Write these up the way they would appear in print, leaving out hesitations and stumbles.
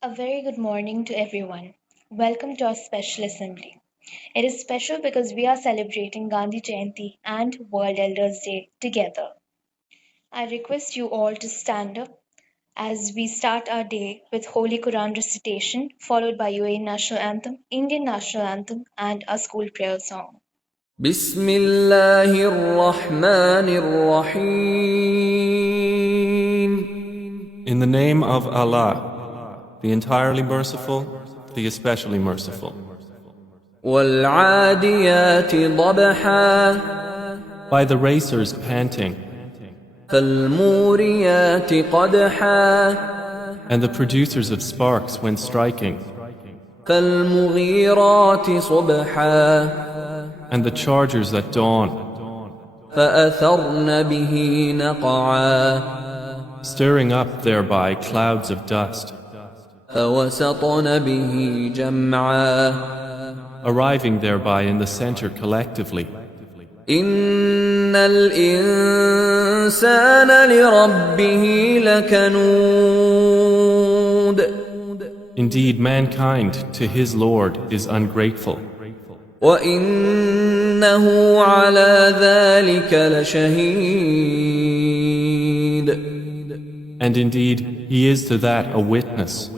A very good morning to everyone. Welcome to our special assembly. It is special because we are celebrating Gandhi Jayanti and World Elders Day together. I request you all to stand up as we start our day with Holy Quran recitation, followed by UAE National Anthem, Indian National Anthem, and a school prayer song. بسم الله الرحمن الرحيم. In the name of Allah, the entirely merciful, the especially merciful. والعاديات ضبحا By the racers panting, فالموريات قدحا and the producers of sparks when striking, فالمغيرات صبحا and the chargers at dawn, فأثرن به نقعا stirring up thereby clouds of dust, فوسطن به جمعا arriving thereby in the center collectively. إن الإنسان لربه لكنود Indeed, mankind to his Lord is ungrateful, وإنه على ذلك لشهيد and indeed he is to that a witness,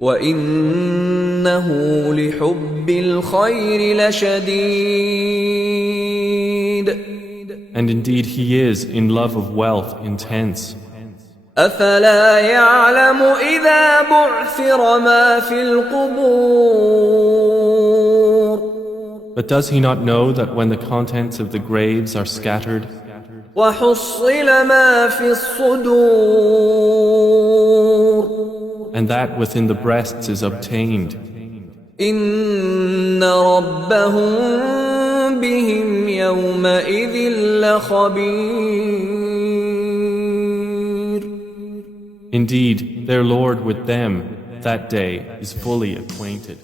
وإنه لحب الخير لشديد and indeed he is in love of wealth intense. أفلا يعلم إذا بعثر ما في القبور But does he not know that when the contents of the graves are scattered, وحصل ما في الصدور and that within the breasts is obtained, إن ربهم بهم يومئذ لخبير indeed their Lord with them that day is fully acquainted.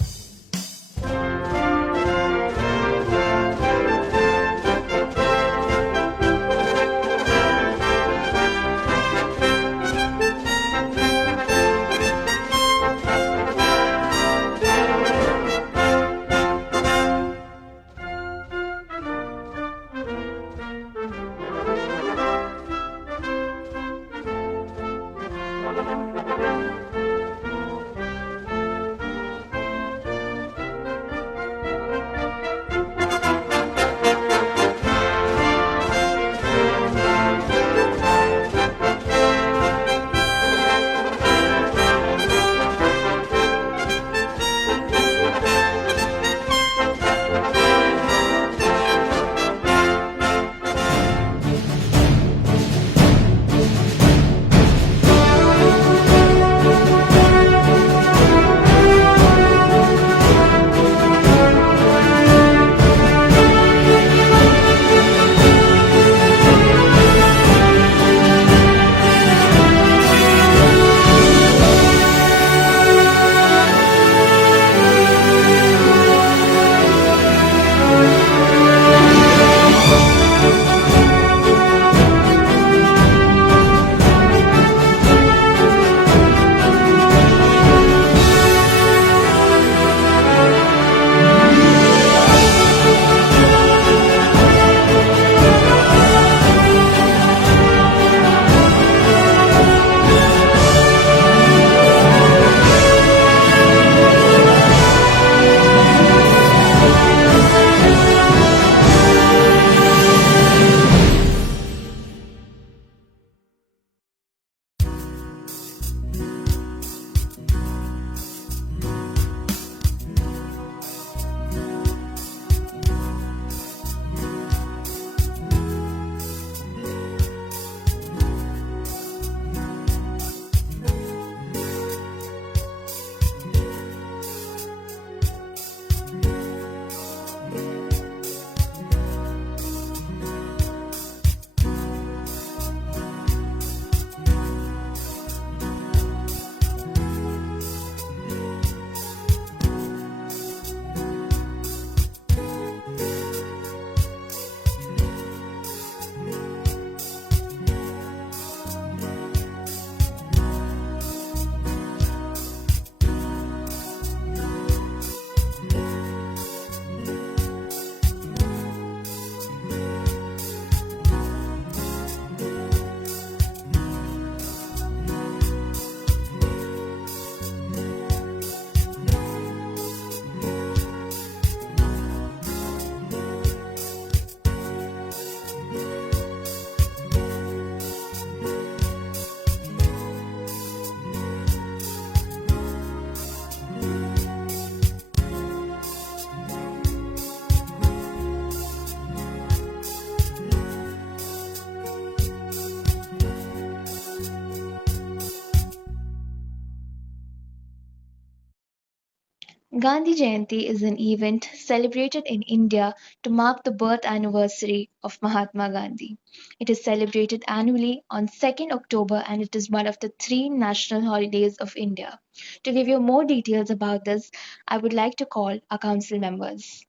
Gandhi Jayanti is an event celebrated in India to mark the birth anniversary of Mahatma Gandhi. It is celebrated annually on 2nd October and it is one of the three national holidays of India. To give you more details about this, I would like to call our council members.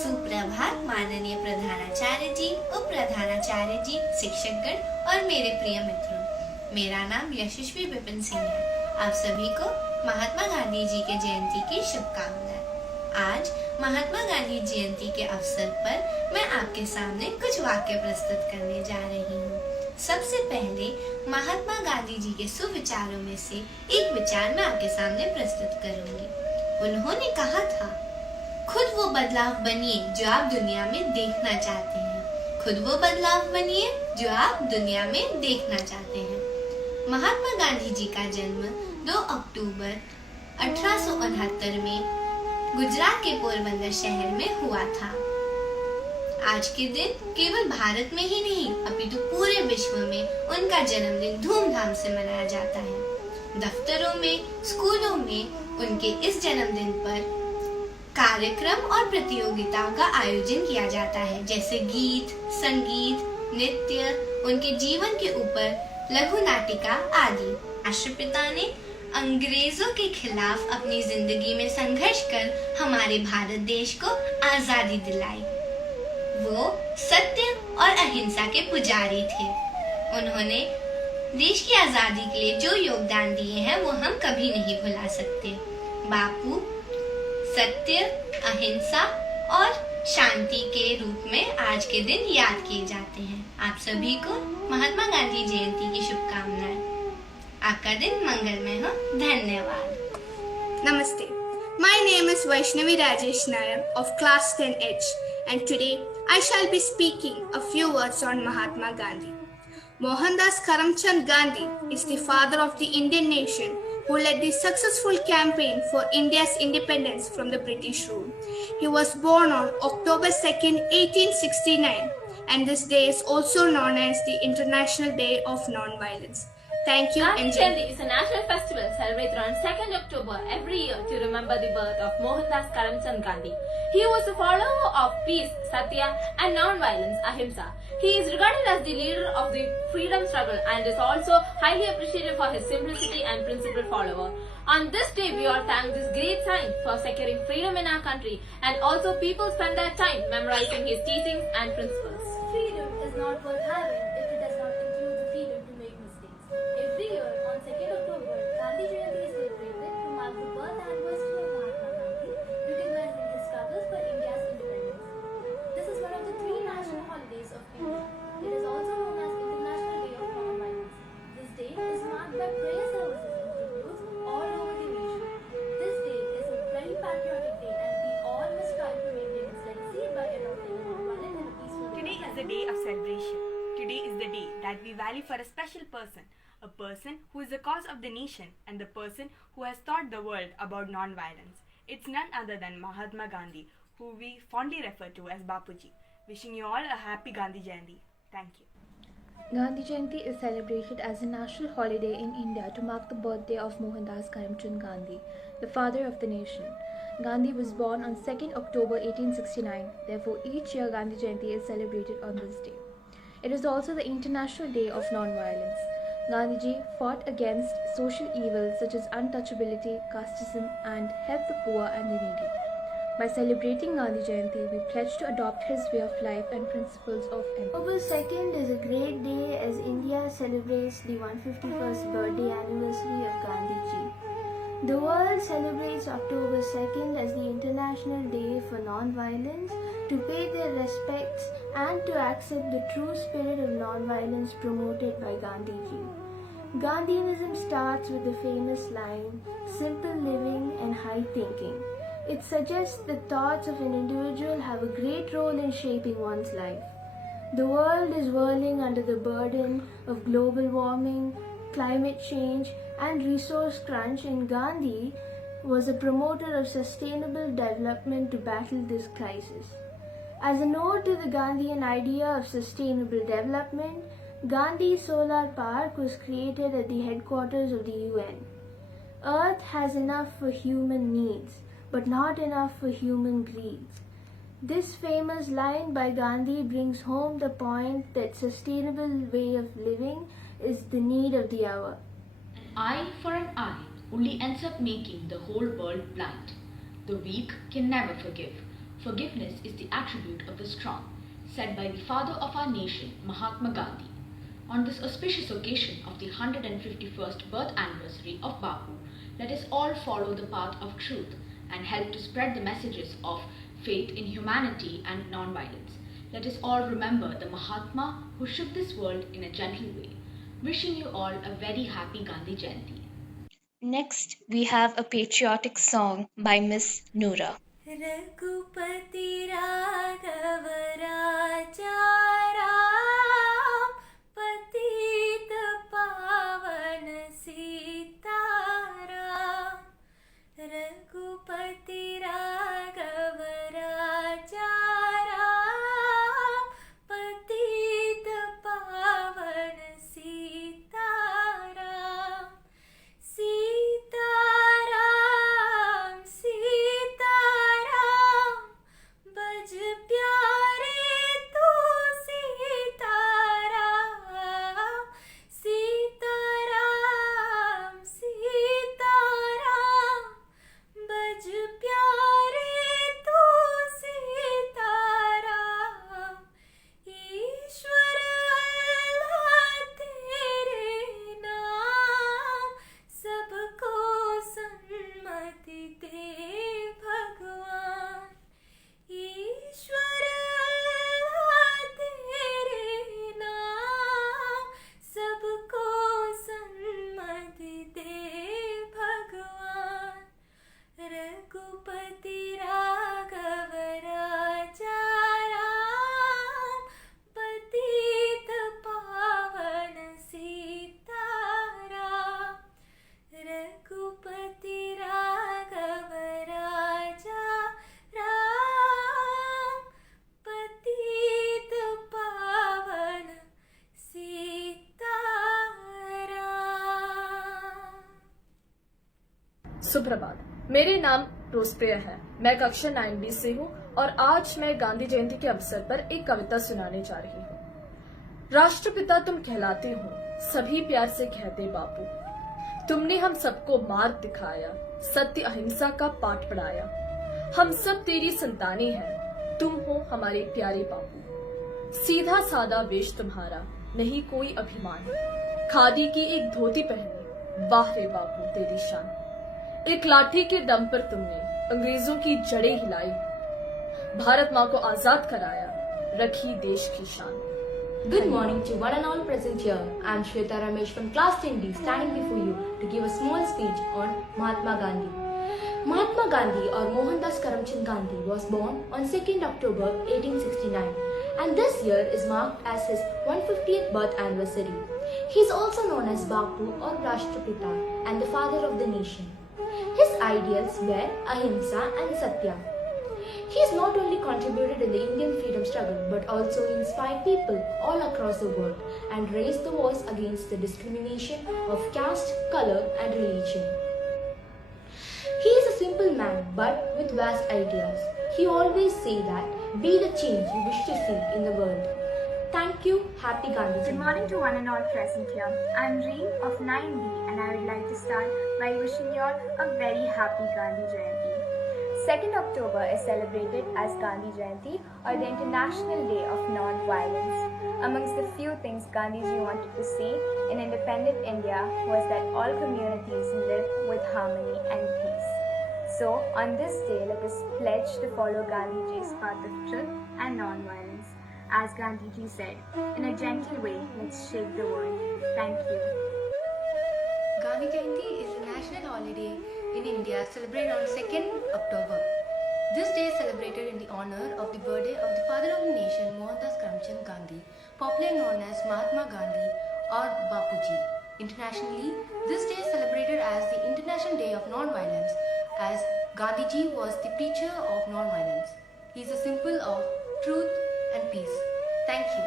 सुप्रभात माननीय प्रधानाचार्य जी, उप प्रधानाचार्य जी, शिक्षकगण और मेरे प्रिय मित्रों। मेरा नाम यशस्वी विपिन सिंह है। आप सभी को महात्मा गांधी जी के जयंती की शुभकामनाएं। आज महात्मा गांधी जयंती के अवसर पर मैं आपके सामने कुछ वाक्य प्रस्तुत करने जा रही हूँ। सबसे पहले महात्मा गांधी जी के सुविचारों में से एक विचार मैं आपके सामने प्रस्तुत करूंगी। उन्होंने कहा था, खुद वो बदलाव बनिए जो आप दुनिया में देखना चाहते हैं। खुद वो बदलाव बनिए जो आप दुनिया में देखना चाहते हैं। महात्मा गांधी जी का जन्म 2 अक्टूबर 1869 में गुजरात के पोरबंदर शहर में हुआ था। आज के दिन केवल भारत में ही नहीं अपितु पूरे विश्व में उनका जन्मदिन धूमधाम से मनाया जाता है। दफ्तरों में, स्कूलों में उनके इस जन्मदिन पर कार्यक्रम और प्रतियोगिताओं का आयोजन किया जाता है, जैसे गीत, संगीत, नृत्य, उनके जीवन के ऊपर लघु नाटिका आदि। राष्ट्रपिता ने अंग्रेजों के खिलाफ अपनी जिंदगी में संघर्ष कर हमारे भारत देश को आजादी दिलाई। वो सत्य और अहिंसा के पुजारी थे। उन्होंने देश की आजादी के लिए जो योगदान दिए हैं वो हम कभी नहीं भुला सकते। बापू सत्य, अहिंसा और शांति के रूप में आज के दिन याद किए जाते हैं। आप सभी को महात्मा गांधी जयंती की शुभकामनाएं। आपका दिन मंगलमय हो। धन्यवाद। Namaste. My name is Vaishnavi Rajesh Nair of class 10H and today I shall be speaking a few words on Mahatma Gandhi. Mohandas Karamchand Gandhi is the father of the Indian nation who led the successful campaign for India's independence from the British rule. He was born on October 2nd, 1869 and this day is also known as the International Day of Non-Violence. Thank you Gandhi and Jayanti is a national festival celebrated on 2nd October every year to remember the birth of Mohandas Karamchand Gandhi. He was a follower of peace, satya and non-violence, ahimsa. He is regarded as the leader of the freedom struggle and is also highly appreciated for his simplicity and principled follower. On this day, we all thank this great saint for securing freedom in our country, and also people spend their time memorizing his teachings and principles. Freedom is not worth having if it does not include the freedom to make mistakes. Every year on 2nd October, Gandhi Jayanti is celebrated to mark the birth anniversary of Mahatma Gandhi, recognizing his struggles for India's independence. This is one of the three national holidays of India. It is also known as International Day of Non-Violence. This day is marked by prayer services in temples all over the nation. This day is a very patriotic day and we all must strive to maintain its legacy by adopting a non-violent and a peaceful way. Today is the day of celebration. Today is the day that we value for a special person, a person who is the cause of the nation and the person who has taught the world about non-violence. It's none other than Mahatma Gandhi, who we fondly refer to as Bapuji. Wishing you all a happy Gandhi Jayanti. Thank you. Gandhi Jayanti is celebrated as a national holiday in India to mark the birthday of Mohandas Karamchand Gandhi, the father of the nation. Gandhi was born on 2nd October 1869, therefore each year Gandhi Jayanti is celebrated on this day. It is also the International Day of Non-Violence. Gandhiji fought against social evils such as untouchability, casteism and help the poor and the needy. By celebrating Gandhi Jayanti, we pledge to adopt his way of life and principles of empathy. October 2nd is a great day as India celebrates the 151st birthday anniversary of Gandhiji. The world celebrates October 2nd as the International Day for Non-Violence to pay their respects and to accept the true spirit of non-violence promoted by Gandhiji. Gandhianism starts with the famous line, simple living and high thinking. It suggests that thoughts of an individual have a great role in shaping one's life. The world is whirling under the burden of global warming, climate change, and resource crunch, and Gandhi was a promoter of sustainable development to battle this crisis. As a nod to the Gandhian idea of sustainable development, Gandhi Solar Park was created at the headquarters of the UN. Earth has enough for human needs, but not enough for human greeds. This famous line by Gandhi brings home the point that sustainable way of living is the need of the hour. An eye for an eye only ends up making the whole world blind. The weak can never forgive. Forgiveness is the attribute of the strong, said by the father of our nation, Mahatma Gandhi. On this auspicious occasion of the 151st birth anniversary of Bapu, let us all follow the path of truth and help to spread the messages of faith in humanity and non-violence. Let us all remember the Mahatma who shook this world in a gentle way. Wishing you all a very happy Gandhi Jayanti. Next, we have a patriotic song by Miss Noora. Raghupati Raghav राजा राम पतित पावन सीताराम रघुपति राघव राजा राम पतित पावन सीताराम सीताराम सीताराम बज प्यारे तू सीताराम सीताराम सीताराम बज प्यारे तू सीताराम ईश्वर अल्लाह तेरे नाम सबको सन्मति दे भगवान ईश्वर अल्लाह तेरे नाम सबको सन्मति दे भगवान रघुपति राघव राजा राम पतित पावन सीताराम रघुपति राघव राजा राम पतित पावन सीताराम। सुप्रभात। मेरे नाम रोसप्रिया है। मैं कक्षा 9B से हूँ और आज मैं गांधी जयंती के अवसर पर एक कविता सुनाने जा रही हूँ। राष्ट्रपिता तुम कहलाते हो, सभी प्यार से कहते बापू। तुमने हम सबको मार्ग दिखाया, सत्य अहिंसा का पाठ पढ़ाया। हम सब तेरी संतानें हैं, तुम हो हमारे प्यारे बापू। सीधा सादा वेश तुम्हारा, नहीं कोई अभिमान। खादी की एक धोती पहनी, वाह रे बापू तेरी शान। एक लाठी के दम पर तुमने अंग्रेजों की जड़ें हिलाई, भारत माँ को आजाद कराया, रखी देश की शान। Good morning to one and all present here. I am Shweta Ramesh from class 10D standing before you to give a small speech on Mahatma Gandhi. Mahatma Gandhi or Mohandas Karamchand Gandhi was born on 2nd October 1869 and this year is marked as his 150th birth anniversary. He is also known as Bapu or Rashtrapita and the father of the nation. His ideals were ahimsa and satya. He has not only contributed in the Indian freedom struggle but also inspired people all across the world and raised the voice against the discrimination of caste, color and religion. He is a simple man but with vast ideas. He always say that be the change you wish to see in the world. Thank you. Happy Gandhi Jayanti. Good morning to one and all present here. I am Reem of 9B and I would like to start by wishing you all a very happy Gandhi Jayanti. 2nd October is celebrated as Gandhi Jayanti or the International Day of Non-Violence. Amongst the few things Gandhiji wanted to see in independent India was that all communities live with harmony and peace. So on this day, let us pledge to follow Gandhiji's path of truth and non-violence. As Gandhiji said, in a gentle way, let's shape the world. Thank you. Gandhi Jayanti is a national holiday in India celebrated on 2nd October. This day is celebrated in the honor of the birthday of the father of the nation Mohandas Karamchand Gandhi, popularly known as Mahatma Gandhi or Bapuji. Internationally, this day is celebrated as the International Day of Non-Violence as Gandhiji was the preacher of non-violence. He is a symbol of truth and peace. Thank you.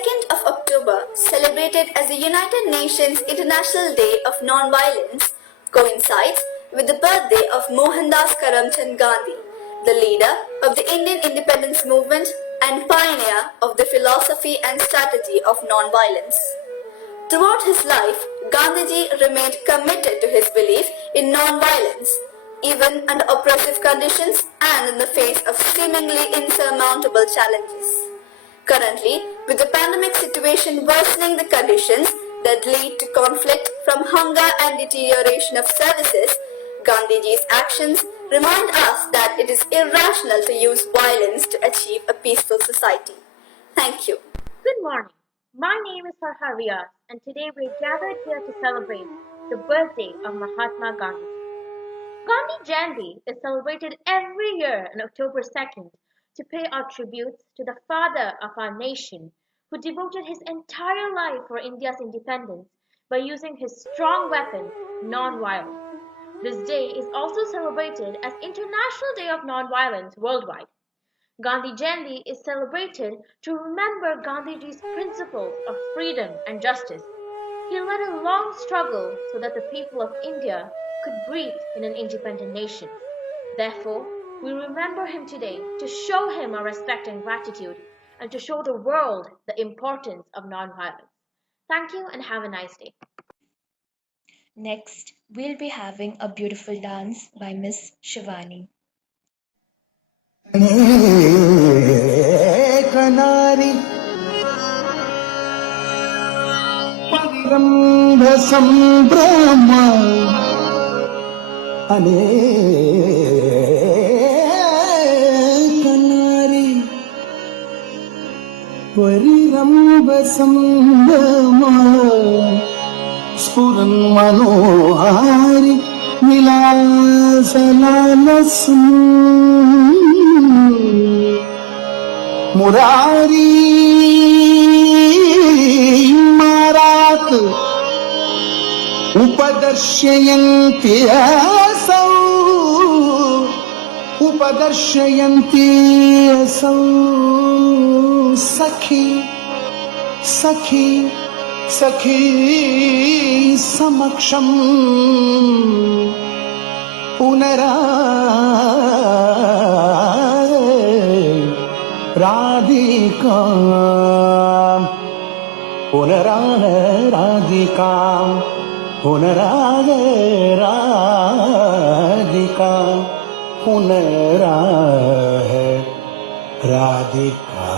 2nd of October, celebrated as the United Nations International Day of Non-Violence, coincides with the birthday of Mohandas Karamchand Gandhi, the leader of the Indian independence movement and pioneer of the philosophy and strategy of non-violence. Throughout his life, Gandhiji remained committed to his belief in non-violence, even under oppressive conditions and in the face of seemingly insurmountable challenges. Currently, with the pandemic situation worsening the conditions that lead to conflict from hunger and deterioration of services, Gandhiji's actions remind us that it is irrational to use violence to achieve a peaceful society. Thank you. Good morning. My name is Farha Riaz, and today we're gathered here to celebrate the birthday of Mahatma Gandhi. Gandhi Jayanti is celebrated every year on October 2nd to pay our tributes to the father of our nation who devoted his entire life for India's independence by using his strong weapon, non-violence. This day is also celebrated as International Day of Non-Violence worldwide. Gandhi Jayanti is celebrated to remember Gandhiji's principles of freedom and justice. He led a long struggle so that the people of India could breathe in an independent nation. Therefore, we remember him today to show him our respect and gratitude and to show the world the importance of non-violence. Thank you and have a nice day. Next, we'll be having a beautiful dance by Miss Shivani. Kanari Parambha Sambrahma Kanari Parambha Sambrahma Spuran Manohari Vilasalalasam Murari Marat Upadarshyanti asau Sakhi Sakhi Sakhi Samaksham Punara Radhika Punarana Radhika Punarana Radhika Punarana Radhika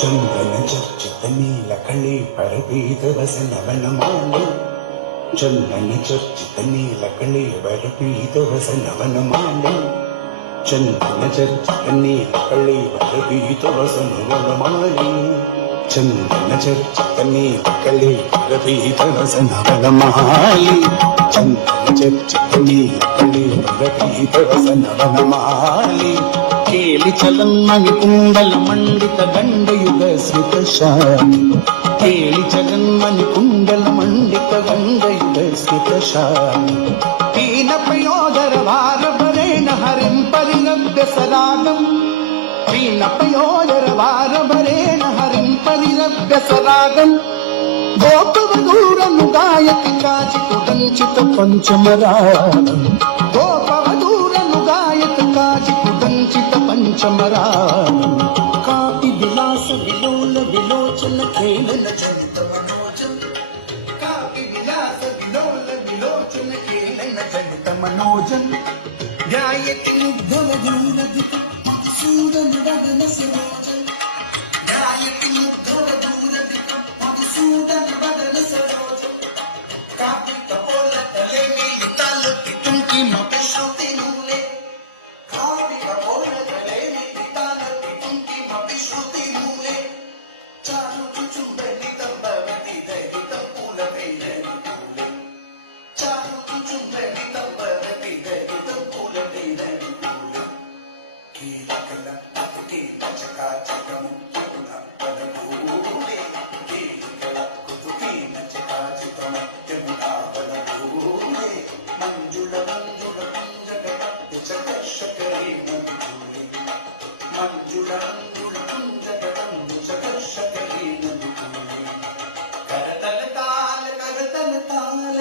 Chandana Charchita Neela Kali Parapita Vasanavanamalli Chandana Charchita Neela Kali Parapita Vasanavanamalli Chandana Charchita Neela Kali Parapita Vasanavanamalli Chandana Charchita Neela Kali Parapita Vasanavanamalli Chandana Charchita Neela Kali Parapita Vasanavanamalli Keli Chalanmani Kundala Mandita Ganda Yuga Smita Shani Keli Chalanmani Kundala Mandita Ganda Yuga Smita Shani Tina Payodara Varabarena Harim Parinabda Saradam Tina Payodara Varabarena Harim Parinabda Saradam Gopavadura Nugayati Kaji Kudanchita Panchamaradam Gopavadura Nugayati Kaji Kudanchita Panchamaradam Kapi Vilasa Vilola Vilochana Kelana Janita Manojam Kapi Vilasa Vilola Vilochana Kelana Janita Manojam Gayati Nubdava Dhuradita Madhusudan Vadana Sarojam Gayati Nubdava Dhuradita Madhusudan Vadana Sarojam Kapi Kapola Taleni Litala Titunki Mapeshoti Nule Kapi Kapola Taleni Litala Titunki Mapeshoti Nule Charu Chuchumbeni Tambavati Devita Pula Vedeni Nule Charu Chuchumbeni Tambavati Devita Pula Vedeni Nule Kila Kala Kila Chaka Chakamu Kula Padapule Kila Kala Kutukina Chaka Chakamu Kula Padapule Manjula ಅಂಜುಳ ಕುಂಜದ Ambuja ಕರ್ಷಕಲೇನು ಕರತಲ ತಾಲ ಕರತಲ ತಾಲ.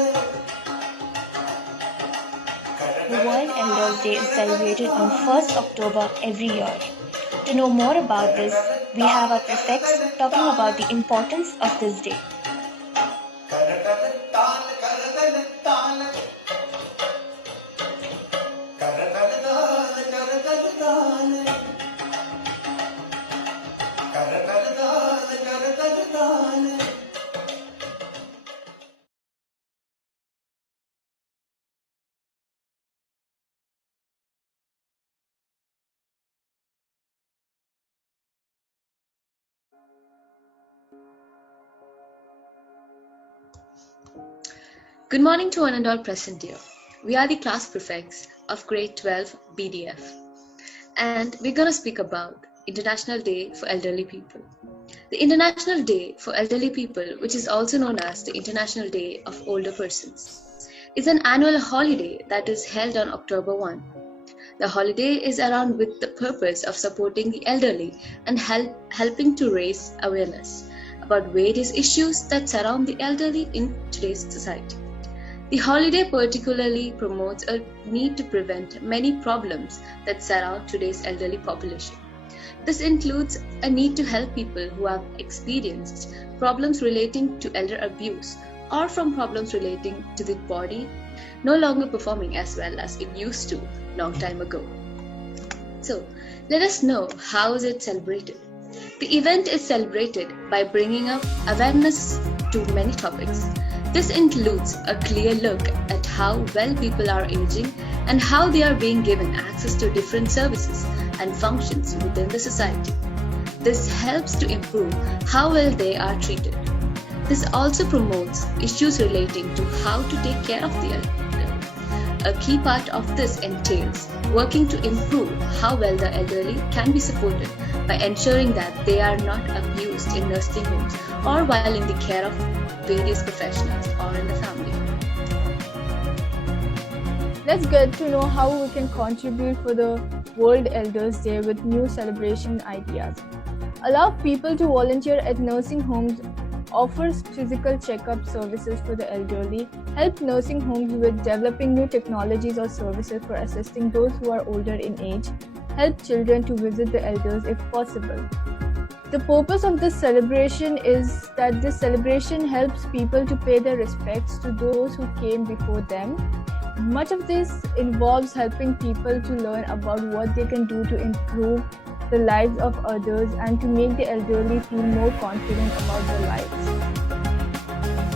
The World Elders Day is celebrated on 1st October every year. To know more about this, we have our prefects talking about the importance of this day. ಕರತಲ ತಾಲ ಕರತಲ ತಾಲ ಕರತಲ ತಾಲ ಕರತಲ ತಾಲ ಕರತಲ ತಾಲ ಕರತಲ ತಾಲ. Good morning to one and all present here. We are the class prefects of grade 12 BDF, and we're going to speak about International Day for Elderly People. The International Day for Elderly People, which is also known as the International Day of Older Persons, is an annual holiday that is held on October 1. The holiday is around with the purpose of supporting the elderly and helping to raise awareness about various issues that surround the elderly in today's society. The holiday particularly promotes a need to prevent many problems that surround today's elderly population. This includes a need to help people who have experienced problems relating to elder abuse or from problems relating to the body no longer performing as well as it used to long time ago. So, let us know how is it celebrated. The event is celebrated by bringing up awareness to many topics. This includes a clear look at how well people are aging and how they are being given access to different services and functions within the society. This helps to improve how well they are treated. This also promotes issues relating to how to take care of the elderly. A key part of this entails working to improve how well the elderly can be supported by ensuring that they are not abused in nursing homes or while in the care of various professionals or in the family. Let's get to know how we can contribute for the World Elders Day with new celebration ideas. Allow people to volunteer at nursing homes, offers physical checkup services for the elderly, help nursing homes with developing new technologies or services for assisting those who are older in age, help children to visit the elders if possible. The purpose of this celebration is that this celebration helps people to pay their respects to those who came before them. Much of this involves helping people to learn about what they can do to improve the lives of others and to make the elderly feel more confident about their lives.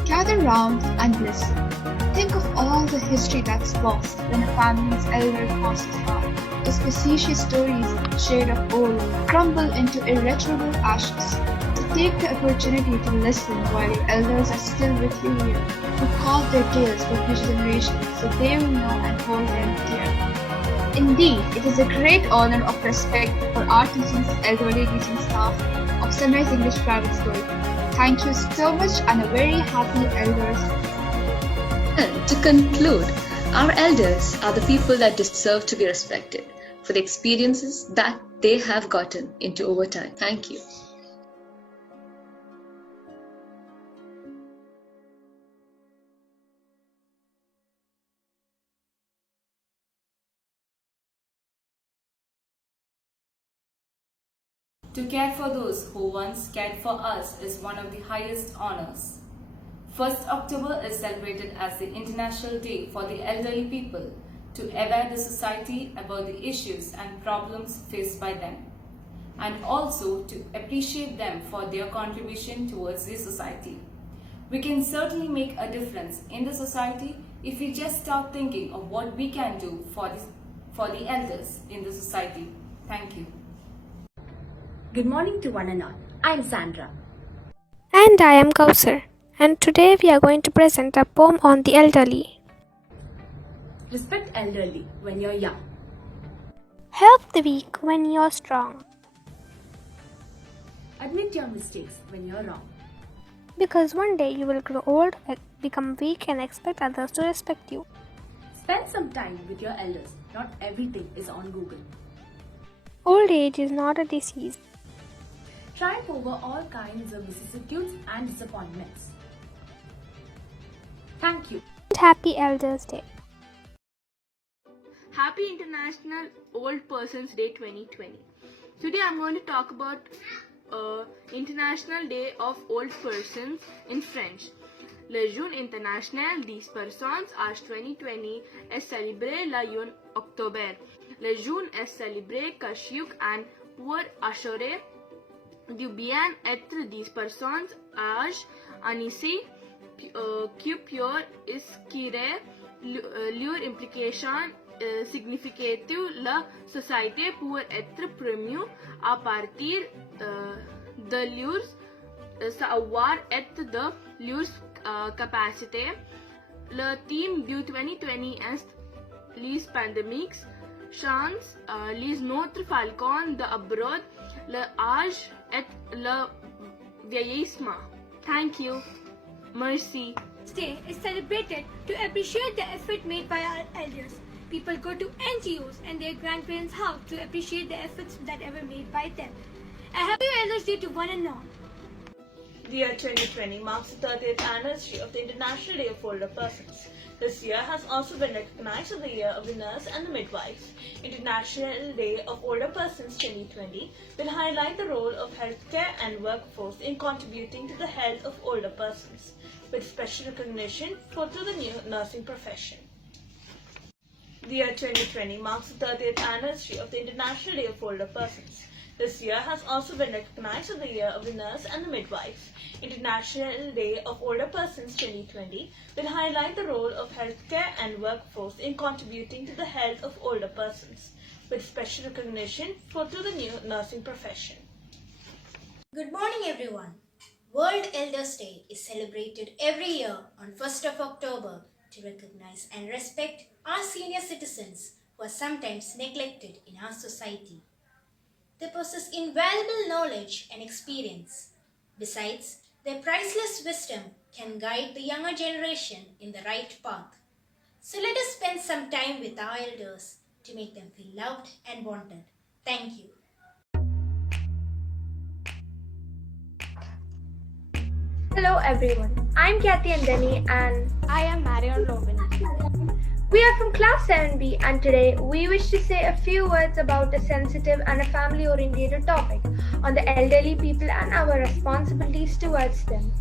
Gather round and listen. Think of all the history that's lost when a family's elder passes by. The specious stories shared of old crumble into irretrievable ashes. So take the opportunity to listen while your elders are still with you here, to carve their tales for future generations so they will know and hold them dear. Indeed, it is a great honor of respect for our teachers, elderly teaching staff of Sunrise English Private School. Thank you so much and a very happy Elders. And to conclude, our elders are the people that deserve to be respected for the experiences that they have gotten into over time. Thank you. To care for those who once cared for us is one of the highest honors. 1st October is celebrated as the International Day for the Elderly People to aware the society about the issues and problems faced by them, and also to appreciate them for their contribution towards the society. We can certainly make a difference in the society if we just start thinking of what we can do for the elders in the society. Thank you. Good morning to one and all. I am Sandra. And I am Kausar. And today we are going to present a poem on the elderly. Respect elderly when you're young. Help the weak when you're strong. Admit your mistakes when you're wrong. Because one day you will grow old, become weak and expect others to respect you. Spend some time with your elders. Not everything is on Google. Old age is not a disease. Triumph over all kinds of vicissitudes and disappointments. Thank you. Happy Elders Day. Happy International Old Persons Day 2020. Today I'm going to talk about International Day of Old Persons in French. Le jour international des personnes âgées 2020 est célébré le 1 octobre. Le jour est célébré caché and pour assurer du bien-être des personnes âgées ainsi que pour esquirer leur implication significative la société pour être promue à partir de leur savoir et de leur capacité. Le thème du 2020 est les pandémiques, chance, les notre falcon de abroad, le âge et le vieillissement. Thank you. Merci. This day is celebrated to appreciate the effort made by our elders. People go to NGOs and their grandparents' house to appreciate the efforts that were made by them. A happy Elders Day to one and all. The year 2020 marks the 30th anniversary of the International Day of Older Persons. This year has also been recognized as the Year of the Nurse and the Midwife. International Day of Older Persons 2020 will highlight the role of healthcare and workforce in contributing to the health of older persons, with special recognition to the new nursing profession. The year 2020 marks the 30th anniversary of the International Day of Older Persons. This year has also been recognized as the Year of the Nurse and the Midwife. International Day of Older Persons 2020 will highlight the role of healthcare and workforce in contributing to the health of older persons, with special recognition to the new nursing profession. Good morning, everyone. World Elders Day is celebrated every year on 1st of October to recognize and respect our senior citizens who are sometimes neglected in our society. They possess invaluable knowledge and experience. Besides, their priceless wisdom can guide the younger generation in the right path. So let us spend some time with our elders to make them feel loved and wanted. Thank you. Hello everyone, I'm Kathy Andeni and I am Marion Robin. We are from class 7B and today we wish to say a few words about a sensitive and a family-oriented topic on the elderly people and our responsibilities towards them.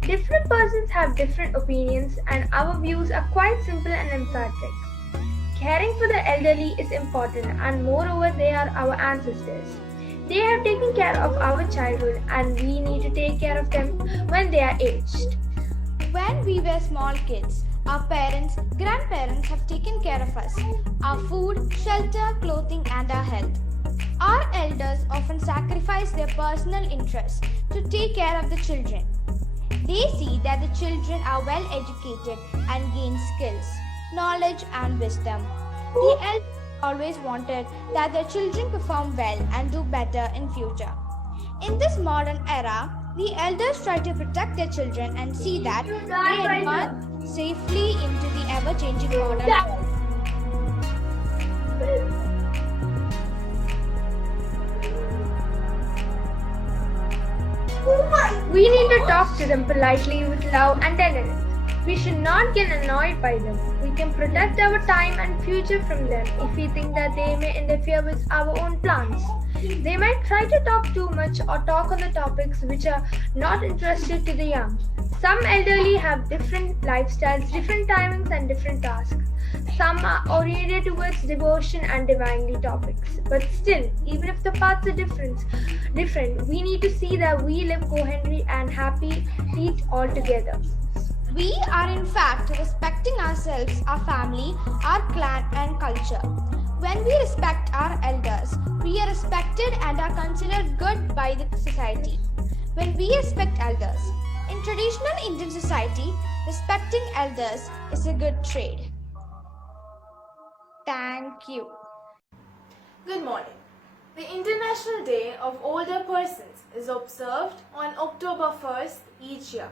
Different persons have different opinions and our views are quite simple and emphatic. Caring for the elderly is important and moreover they are our ancestors. They have taken care of our childhood and we need to take care of them when they are aged. When we were small kids, our parents, grandparents have taken care of us, our food, shelter, clothing and our health. Our elders often sacrifice their personal interests to take care of the children. They see that the children are well educated and gain skills, knowledge and wisdom. The elders always wanted that their children perform well and do better in future. In this modern era, the elders try to protect their children and see that they advance safely into the ever-changing modern world. We need to talk to them politely with love and tenderness. We should not get annoyed by them. We can protect our time and future from them if we think that they may interfere with our own plans. They might try to talk too much or talk on the topics which are not interested to the young. Some elderly have different lifestyles, different timings and different tasks. Some are oriented towards devotion and divinely topics. But still, even if the paths are different, we need to see that we live coherently and happily all together. We are in fact respecting ourselves, our family, our clan and culture. When we respect our elders, we are respected and are considered good by the society. When we respect elders, in traditional Indian society, respecting elders is a good trade. Thank you. Good morning. The International Day of Older Persons is observed on October 1st each year.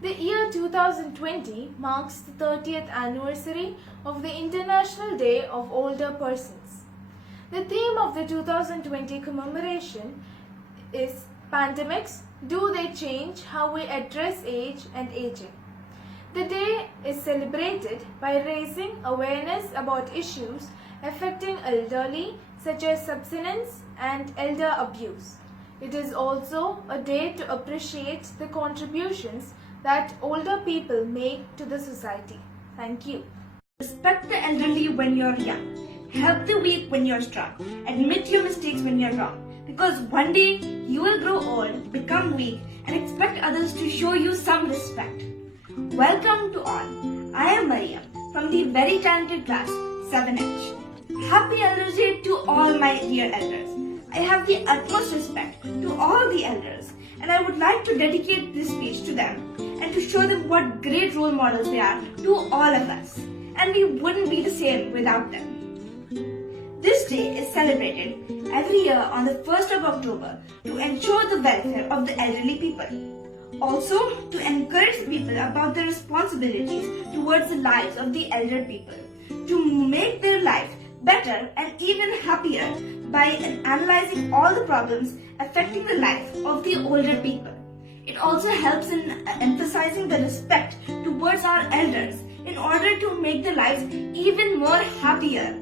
The year 2020 marks the 30th anniversary of the International Day of Older Persons. The theme of the 2020 commemoration is Pandemics, Do They Change How We Address Age and Aging? The day is celebrated by raising awareness about issues affecting elderly such as subsistence and elder abuse. It is also a day to appreciate the contributions that older people make to the society. Thank you. Respect the elderly when you're young. Help the weak when you're strong. Admit your mistakes when you're wrong. Because one day you will grow old, become weak, and expect others to show you some respect. Welcome to all. I am Mariam from the very talented class 7H. Happy Elders Day to all my dear elders. I have the utmost respect to all the elders, and I would like to dedicate this speech to them and to show them what great role models they are to all of us. And we wouldn't be the same without them. This day is celebrated every year on the 1st of October to ensure the welfare of the elderly people. Also, to encourage people about their responsibilities towards the lives of the elder people, to make their life better and even happier by analyzing all the problems affecting the life of the older people. It also helps in emphasizing the respect towards our elders in order to make their lives even more happier.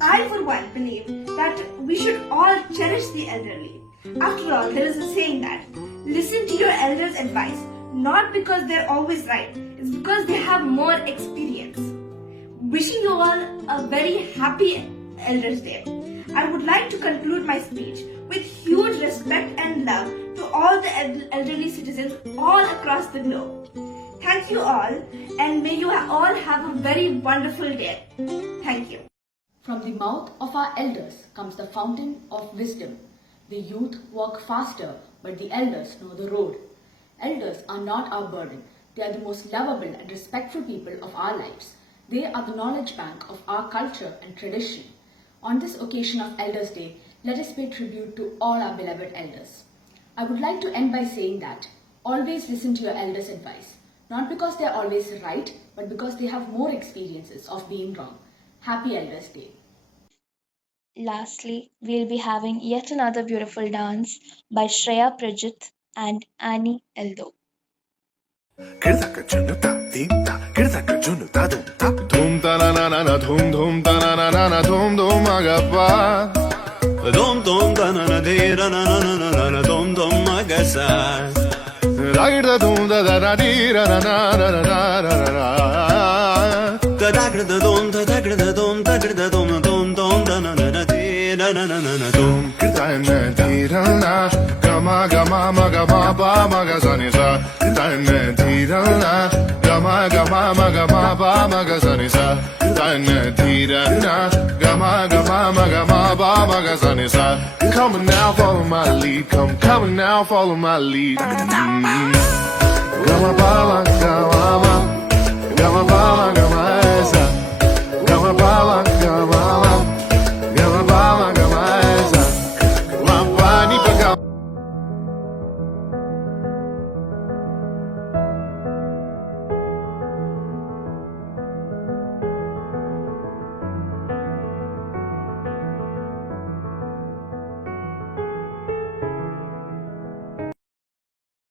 I, for one, believe that we should all cherish the elderly. After all, there is a saying that listen to your elders' advice, not because they're always right, it's because they have more experience. Wishing you all a very happy Elders Day. I would like to conclude my speech with huge respect and love to all the elderly citizens all across the globe. Thank you all, and may you all have a very wonderful day. Thank you. From the mouth of our elders comes the fountain of wisdom. The youth walk faster, but the elders know the road. Elders are not our burden. They are the most lovable and respectful people of our lives. They are the knowledge bank of our culture and tradition. On this occasion of Elders Day, let us pay tribute to all our beloved elders. I would like to end by saying that always listen to your elders' advice, not because they are always right, but because they have more experiences of being wrong. Happy Elders Day. Lastly, we'll be having yet another beautiful dance by Shreya Prijit and Annie Eldo. Dhum ta na na na na dhum dhum ta na na na na dhum dhum agappa dhum dhum ta na na de ra na na na na na dhum dhum agasa ra da dhum da da di ra na na na na na na da da da dhum da da dhum da da dhum dhum dhum da na na na de ra na na na na dhum ta na di ra na gama gama ma gama ba ma ga sa ni sa ta na di ra na gama gama ma gama ba ma ga sa ni sa ta na di ra na gama gama ma gama ba ma ga sa ni sa come on now follow my lead come on now follow my lead gama ba ma gama